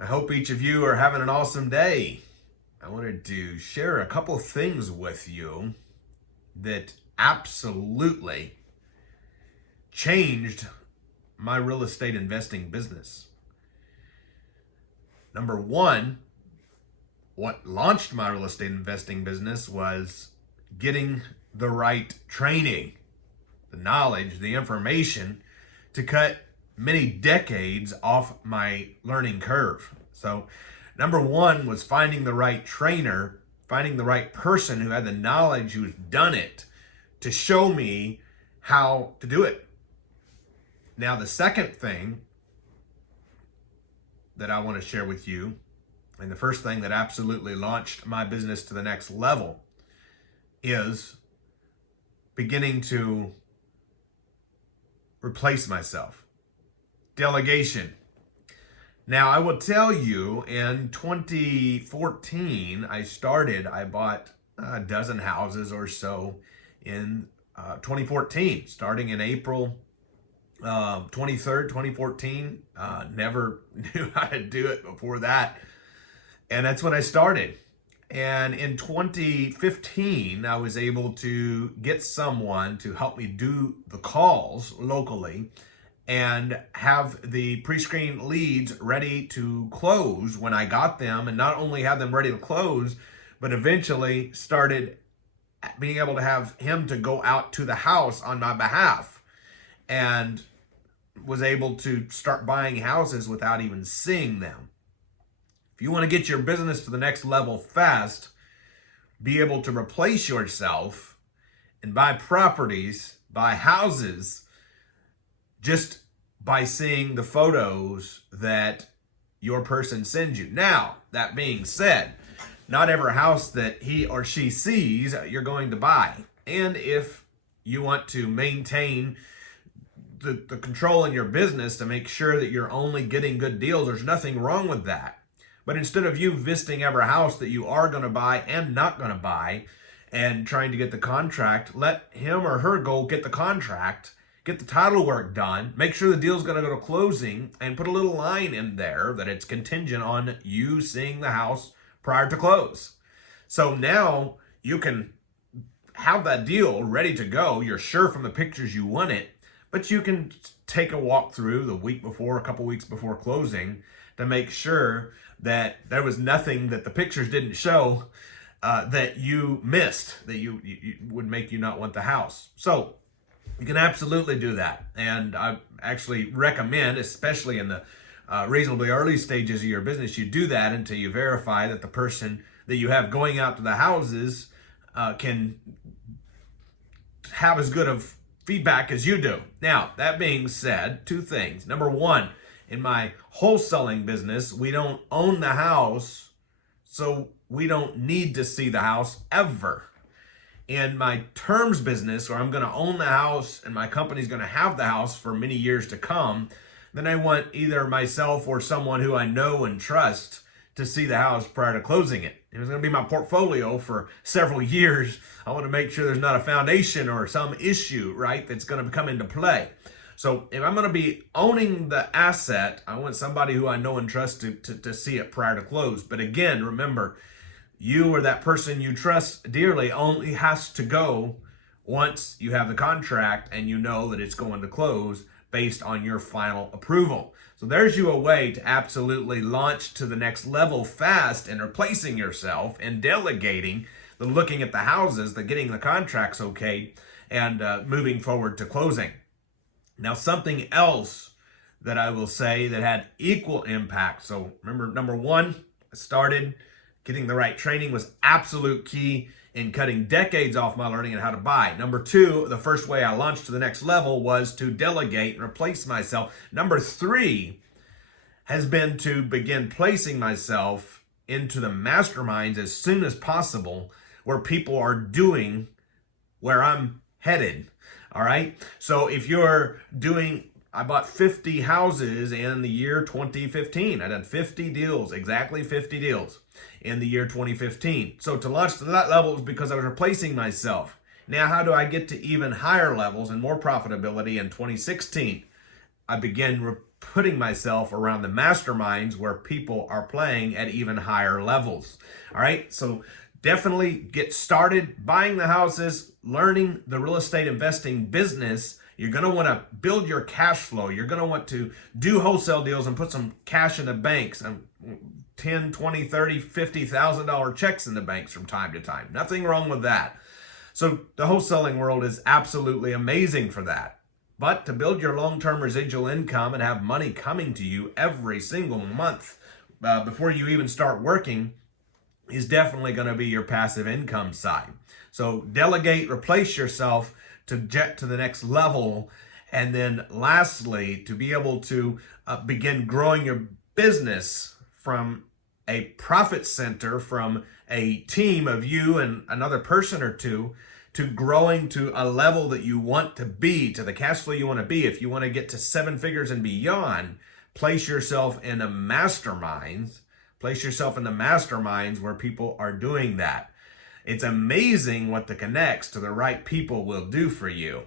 I hope each of you are having an awesome day. I wanted to share a couple of things with you that absolutely changed my real estate investing business. Number one, what launched my real estate investing business was getting the right training, the knowledge, the information to cut many decades off my learning curve. So number one was finding the right trainer, finding the right person who had the knowledge, who's done it, to show me how to do it. Now, the second thing that I want to share with you, and the first thing that absolutely launched my business to the next level, is beginning to replace myself. Delegation. Now, I will tell you, in 2014, I bought a dozen houses or so in 2014, starting in April 23rd, 2014. Never knew how to do it before that. And that's when I started. And in 2015, I was able to get someone to help me do the calls locally and have the pre-screened leads ready to close when I got them, and not only have them ready to close, but eventually started being able to have him to go out to the house on my behalf, and was able to start buying houses without even seeing them. If you want to get your business to the next level fast, be able to replace yourself and buy properties, buy houses, just by seeing the photos that your person sends you. Now, that being said, not every house that he or she sees you're going to buy. And if you want to maintain the control in your business to make sure that you're only getting good deals, there's nothing wrong with that. But instead of you visiting every house that you are going to buy and not going to buy and trying to get the contract, let him or her go get the contract, get the title work done, make sure the deal's going to go to closing, and put a little line in there that it's contingent on you seeing the house prior to close. So now you can have that deal ready to go. You're sure from the pictures you want it, but you can take a walk through the week before, a couple weeks before closing, to make sure that there was nothing that the pictures didn't show that you missed, that you would make you not want the house. So you can absolutely do that. And I actually recommend, especially in the reasonably early stages of your business, you do that until you verify that the person that you have going out to the houses can have as good of feedback as you do. Now, that being said, two things. Number one, in my wholesaling business, we don't own the house, so we don't need to see the house ever. In my terms business, where I'm going to own the house and my company's going to have the house for many years to come, then I want either myself or someone who I know and trust to see the house prior to closing it. It was going to be my portfolio for several years. I want to make sure there's not a foundation or some issue, right, that's going to come into play. So if I'm going to be owning the asset, I want somebody who I know and trust to see it prior to close. But again, remember, you or that person you trust dearly only has to go once you have the contract and you know that it's going to close based on your final approval. So there's you a way to absolutely launch to the next level fast and replacing yourself and delegating the looking at the houses, the getting the contracts okay, and moving forward to closing. Now, something else that I will say that had equal impact. So remember, number one, I started getting the right training was absolute key in cutting decades off my learning on how to buy. Number two, the first way I launched to the next level was to delegate and replace myself. Number three has been to begin placing myself into the masterminds as soon as possible, where people are doing where I'm headed. All right. So if you're doing, I bought 50 houses in the year 2015. I done 50 deals, exactly 50 deals in the year 2015. So to launch to that level was because I was replacing myself. Now, how do I get to even higher levels and more profitability in 2016? I began putting myself around the masterminds where people are playing at even higher levels. All right, so definitely get started buying the houses, learning the real estate investing business. You're going to want to build your cash flow. You're going to want to do wholesale deals and put some cash in the banks, and 10, 20, 30, $50,000 checks in the banks from time to time. Nothing wrong with that. So the wholesaling world is absolutely amazing for that. But to build your long-term residual income and have money coming to you every single month before you even start working is definitely going to be your passive income side. So delegate, replace yourself to get to the next level. And then lastly, to be able to begin growing your business from a profit center, from a team of you and another person or two, to growing to a level that you want to be, to the cash flow you want to be. If you want to get to 7 figures and beyond, place yourself in a masterminds. Place yourself in the masterminds where people are doing that. It's amazing what the connects to the right people will do for you.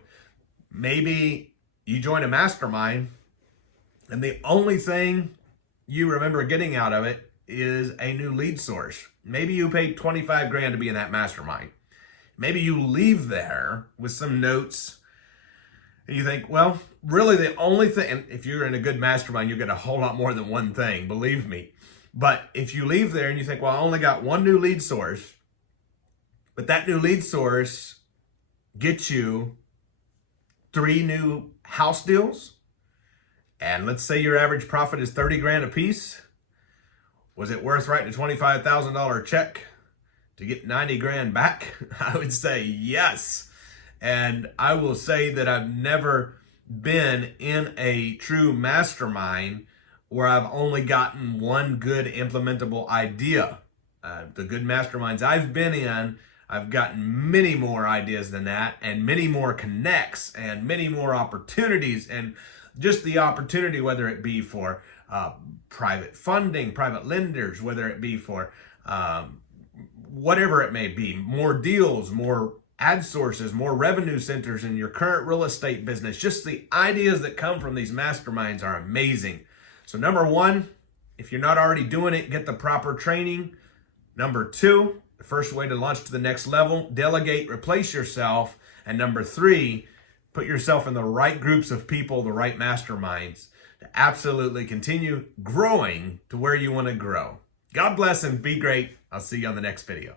Maybe you join a mastermind and the only thing you remember getting out of it is a new lead source. Maybe you paid 25 grand to be in that mastermind. Maybe you leave there with some notes and you think, well, really the only thing, and if you're in a good mastermind, you get a whole lot more than one thing, believe me. But if you leave there and you think, well, I only got one new lead source, but that new lead source gets you 3 new house deals, and let's say your average profit is 30 grand a piece, was it worth writing a $25,000 check to get 90 grand back? I would say yes. And I will say that I've never been in a true mastermind where I've only gotten one good implementable idea. The good masterminds I've been in, I've gotten many more ideas than that, and many more connects, and many more opportunities, and just the opportunity, whether it be for private funding, private lenders, whether it be for whatever it may be, more deals, more ad sources, more revenue centers in your current real estate business. Just the ideas that come from these masterminds are amazing. So number 1, if you're not already doing it, get the proper training. Number 2, the first way to launch to the next level, delegate, replace yourself. And number 3, put yourself in the right groups of people, the right masterminds, to absolutely continue growing to where you want to grow. God bless and be great. I'll see you on the next video.